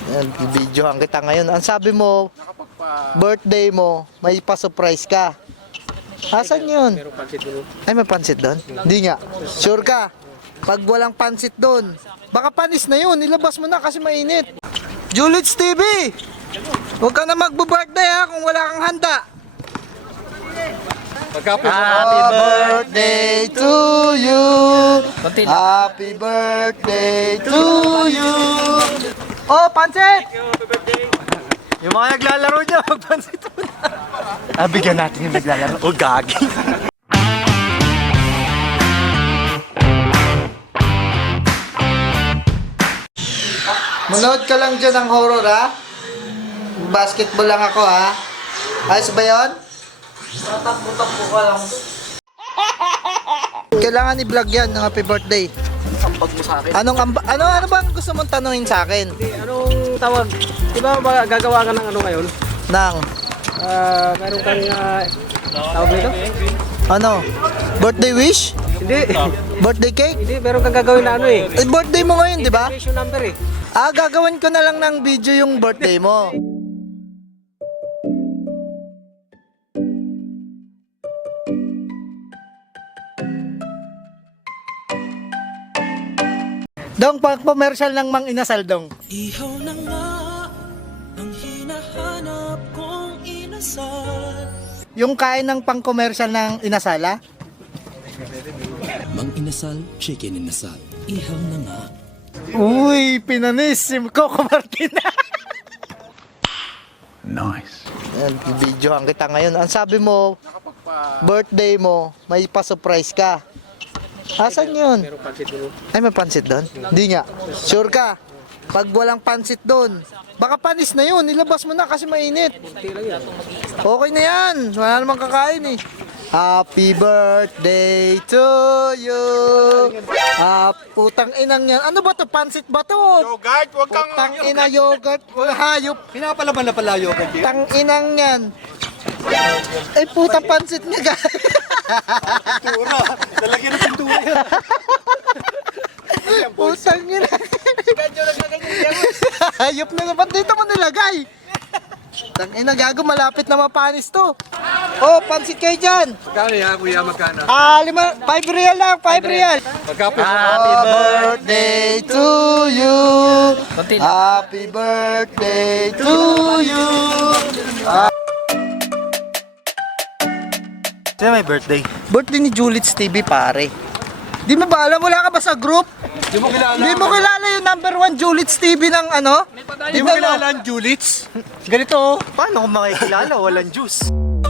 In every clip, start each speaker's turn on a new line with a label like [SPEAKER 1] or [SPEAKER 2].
[SPEAKER 1] Videohan kita ngayon. Ang sabi mo, birthday mo, may pa-surprise ka. Asan yun? Ay, may pansit doon? Hindi nga. Sure ka? Pag walang pansit doon, baka panis na yun. Ilabas mo na kasi mainit. Julits TV! Huwag ka na magbo-birthday ha kung wala kang handa. Happy birthday to you. Happy birthday to you. Oh, pansit! Yung mga naglalaro dyan, magpansit mo na. Bigyan natin yung naglalaro. Oh, gagi. Manood ka lang dyan ng horror ha. Basketball lang ako ha. Ayos ba yun? Tatakbo-takbo ka lang. Kailangan i-vlog yan ng happy birthday. Ambag mo sa akin. Ano bang gusto mong tanungin sa akin?
[SPEAKER 2] Anong tawag? Di ba gagawa ka ng ano ngayon?
[SPEAKER 1] Nang?
[SPEAKER 2] Meron kang tawag nito?
[SPEAKER 1] Ano? Birthday wish?
[SPEAKER 2] Hindi.
[SPEAKER 1] Birthday cake?
[SPEAKER 2] Hindi, meron kang gagawin na ano eh.
[SPEAKER 1] Birthday mo ngayon, di ba?
[SPEAKER 2] Invitation number eh.
[SPEAKER 1] Gagawin ko na lang ng video yung birthday mo. Dong, pang-commercial ng Mang Inasal, Dong.
[SPEAKER 3] Ihaw na nga ang hinahanap kong inasal.
[SPEAKER 1] Yung kain ng pang-commercial ng Inasala?
[SPEAKER 3] Mang Inasal, chicken inasal. Ihaw na nga.
[SPEAKER 1] Uy, pinanis si Coco Martina.
[SPEAKER 4] Nice.
[SPEAKER 1] Videohan kita ngayon. Ang sabi mo, birthday mo, may pa-surprise ka. Asan yun?
[SPEAKER 2] Meron pansit dulu.
[SPEAKER 1] Ay, may pansit doon? Hindi nga. Sure ka? Pag walang pansit doon, baka panis na yun. Ilabas mo na kasi mainit. Okay na yan. Wala namang kakain eh. Happy birthday to you. Putang inang yan. Ano ba to? Pansit ba to?
[SPEAKER 4] Yogurt, wag kang...
[SPEAKER 1] Putang ina yogurt. Hayop.
[SPEAKER 4] Pinapalaban na pala yogurt yun.
[SPEAKER 1] Tang inang yan. Ay putang pansit niya guys.
[SPEAKER 4] Pintura. Lalagyan ng pintura yun.
[SPEAKER 1] Putang ina. Hayop na naman dito mo nilagay. Tang ina gago, malapit na mapanis to. Oh, pansit kayo dyan.
[SPEAKER 4] Magkano yan, kuya? Magkano?
[SPEAKER 1] 5 real lang, 5 real. Happy birthday to you. Happy birthday to you. Sino may birthday? Birthday ni Julits TV, pare. Di mo ba alam? Wala ka ba sa group?
[SPEAKER 4] Di mo kilala?
[SPEAKER 1] Di mo kilala yung number 1 Julits TV ng ano?
[SPEAKER 4] Di mo kilala ang Julits? Ganito.
[SPEAKER 1] Paano kung makikilala? Walang juice.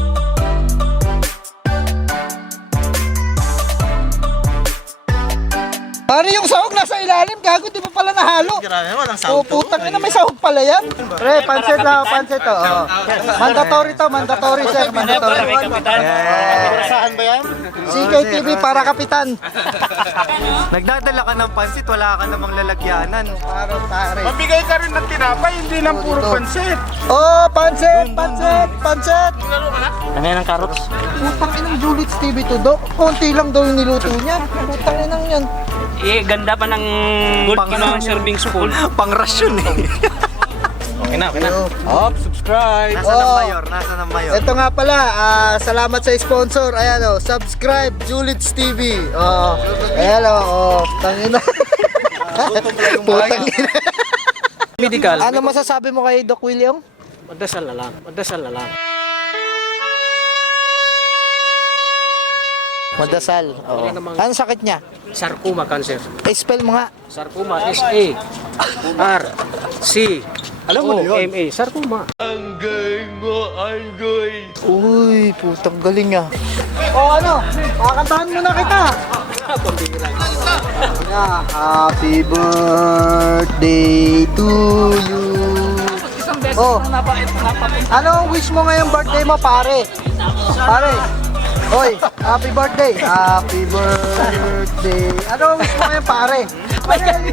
[SPEAKER 1] Pare, yung sahog nasa ilalim, gago, di mo pala nahalo.
[SPEAKER 4] Grabe, walang
[SPEAKER 1] Oh, putang ina, may sahog pala yan. Pre, pansit lang, pansit to. Oh. Mandatory to, mandatory sir, mandatory.
[SPEAKER 4] Saan ba yan?
[SPEAKER 1] CKTV para kapitan.
[SPEAKER 5] Nagdadala ka ng pansit, wala ka namang lalagyanan.
[SPEAKER 1] Pare.
[SPEAKER 4] Mabigay ka rin ng tinapay, hindi lang puro pansit.
[SPEAKER 1] Oh, pansit, pansit, pansit.
[SPEAKER 2] Ano yan ang carrots?
[SPEAKER 1] Putang inang Julits TV to, Dok. Konti lang daw yung niluto niya. Putang inang yan.
[SPEAKER 2] Ganda pa ng serving spoon.
[SPEAKER 5] Pangrasyon eh.
[SPEAKER 2] Okay na.
[SPEAKER 4] Subscribe.
[SPEAKER 5] Nasa ng mayor, nasa ng mayor.
[SPEAKER 1] Ito nga pala, salamat sa sponsor. Ayan o, subscribe Julits TV. Oh, ayan o, tangina. Putang ina.
[SPEAKER 2] Medical.
[SPEAKER 1] Ano masasabi mo kay Doc William?
[SPEAKER 2] Magdasal na lang. Magdasal na lang.
[SPEAKER 1] Madasal. Oo.
[SPEAKER 2] Wala namang-
[SPEAKER 1] Ano sakit niya?
[SPEAKER 2] Sarcoma cancer.
[SPEAKER 1] Spell mo nga.
[SPEAKER 2] Sarcoma, S-A-R-C-O-M-A. Sarcoma.
[SPEAKER 1] Uy, putang galing ah. O ano, kakantahan mo na kita. Yeah, happy birthday to you. Oh, ano ang wish mo ngayong birthday mo, pare? Pare, hoy, happy birthday. Happy birthday. Ano ang wish mo ngayong, pare? Happy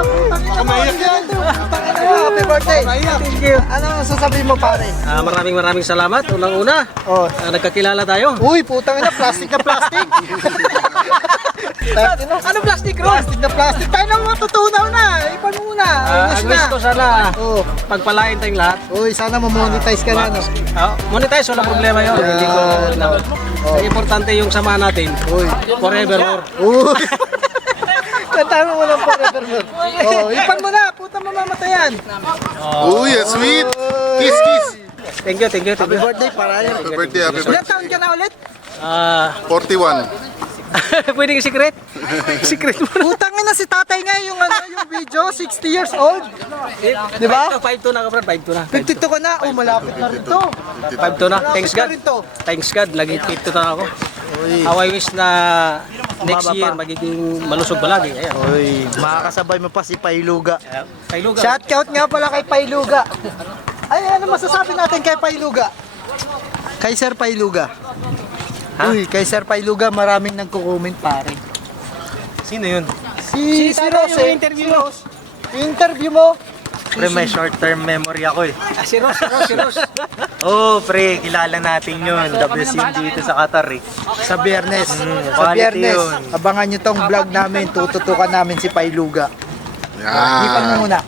[SPEAKER 1] birthday. Thank you. Ano ang sasabihin mo, pare?
[SPEAKER 2] Maraming salamat. Unang-una,
[SPEAKER 1] Oh.
[SPEAKER 2] nagkakilala tayo.
[SPEAKER 1] Uy, putang ina, plastic na plastic.
[SPEAKER 4] Ano plastic ro?
[SPEAKER 1] Plastic na plastic. Tayo na matutunaw na. Ipan mo muna. Ayos
[SPEAKER 4] Ang
[SPEAKER 1] na.
[SPEAKER 4] wish ko sana,
[SPEAKER 1] Oh.
[SPEAKER 4] pagpalain tayong lahat.
[SPEAKER 1] Uy, sana mamonetize ka na, no?
[SPEAKER 4] Monetize, wala problema yun. Hindi ko, Ang importante yung sama natin.
[SPEAKER 1] Uy.
[SPEAKER 4] Forevermore.
[SPEAKER 1] Uy. Kantama mo lang forever mo. Oh, ipan mo na. Puta mamamatayan.
[SPEAKER 6] Uy, sweet! Kiss, kiss!
[SPEAKER 4] Thank you, thank you, thank
[SPEAKER 1] Happy
[SPEAKER 4] you.
[SPEAKER 1] birthday para yan.
[SPEAKER 6] Happy birthday, happy
[SPEAKER 1] Ilan
[SPEAKER 6] birthday.
[SPEAKER 1] taon ka na ulit?
[SPEAKER 6] 41.
[SPEAKER 4] Pwedeng secret? Secret mo.
[SPEAKER 1] Putang ina si tatay nga yung yung video, 60 years old. Di ba?
[SPEAKER 4] 5-2 na ka, bro. 5-2 na.
[SPEAKER 1] 52 ka na. Oh, malapit na rin to.
[SPEAKER 4] 5-2 na. Thanks
[SPEAKER 1] Malapit na
[SPEAKER 4] God.
[SPEAKER 1] rin to.
[SPEAKER 4] Thanks God. Naging 52 na ako. How I wish na next
[SPEAKER 1] Baba
[SPEAKER 4] year
[SPEAKER 1] pa.
[SPEAKER 4] magiging malusog palagi. Ayan.
[SPEAKER 1] Uy, makakasabay mo pa si Pailuga.
[SPEAKER 4] Kay Luga.
[SPEAKER 1] Shoutout nga pala kay Pailuga. Ay, ano masasabi natin kay Pailuga? Kay Sir Pailuga. Uy, kay Sir Pailuga maraming nagko-comment pare.
[SPEAKER 5] Sino yun?
[SPEAKER 1] Si Rose,
[SPEAKER 4] yung interview mo.
[SPEAKER 1] Yung interview mo.
[SPEAKER 5] Pre, may short-term memory ako eh.
[SPEAKER 4] Si Rose, si Rose.
[SPEAKER 5] Oo, pre, kilala natin yun. The best yun dito sa Qatar eh.
[SPEAKER 1] Sa Biyernes. Sa
[SPEAKER 5] quality
[SPEAKER 1] Biyernes,
[SPEAKER 5] yun.
[SPEAKER 1] abangan nyo tong vlog namin. Tututukan namin si Pailuga. Hipan mo
[SPEAKER 6] Yan.
[SPEAKER 1] muna.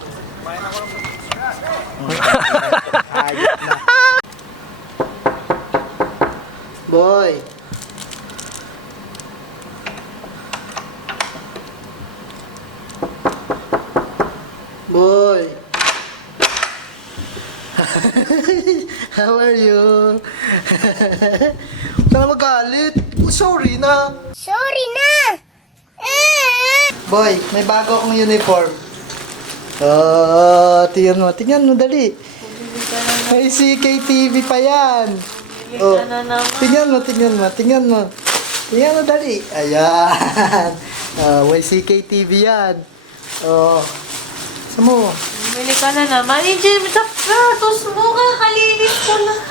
[SPEAKER 1] Ayos na. Boy. Boy. How are you? Huwag ka na magalit. Sorry na.
[SPEAKER 7] Sorry na!
[SPEAKER 1] Boy, may bago akong uniform. Tingnan mo, dali. May CKTV pa yan. Oh, tingnan mo. Tingnan mo, dali. Ayan. May CKTV yan. Oh, saan mo?
[SPEAKER 8] Bumili ka na naman. Angel, sapatos mo, kakalinis ko na.